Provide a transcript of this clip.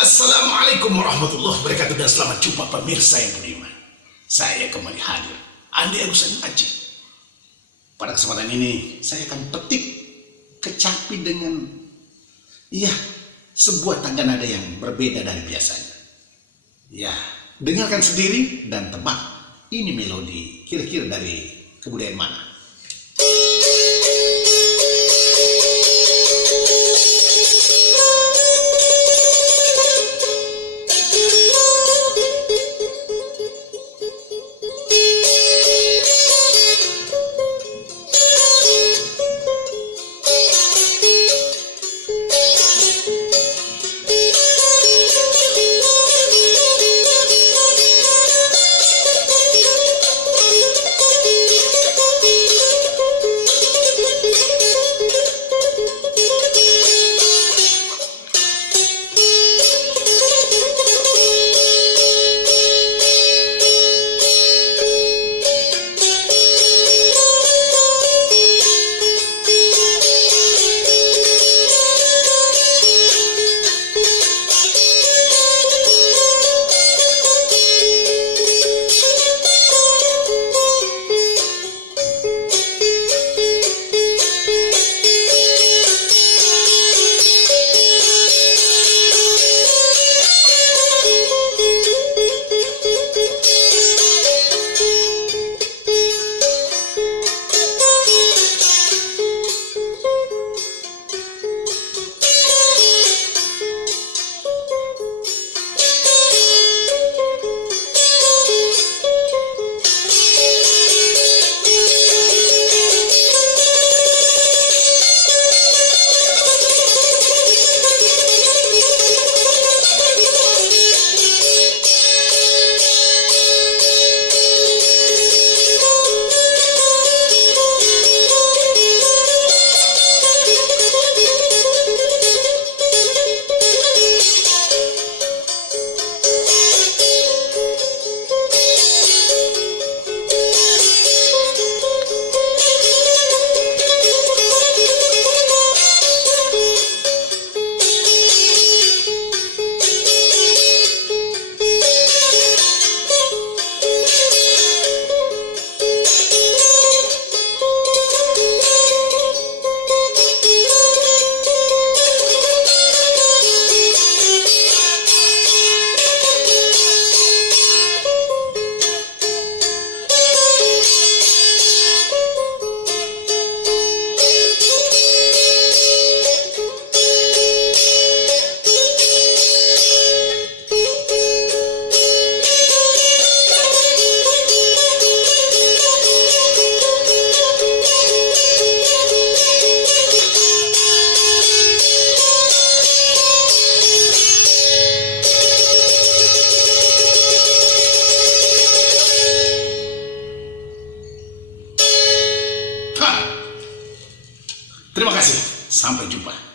Assalamualaikum warahmatullahi wabarakatuh dan selamat jumpa pemirsa yang budiman. Saya kembali hadir, Andi Agustin Aji. Pada kesempatan ini saya akan petik kecapi dengan sebuah tangga nada yang berbeda dari biasanya. Dengarkan sendiri dan tebak ini melodi kira-kira dari kebudayaan mana. Terima kasih, sampai jumpa.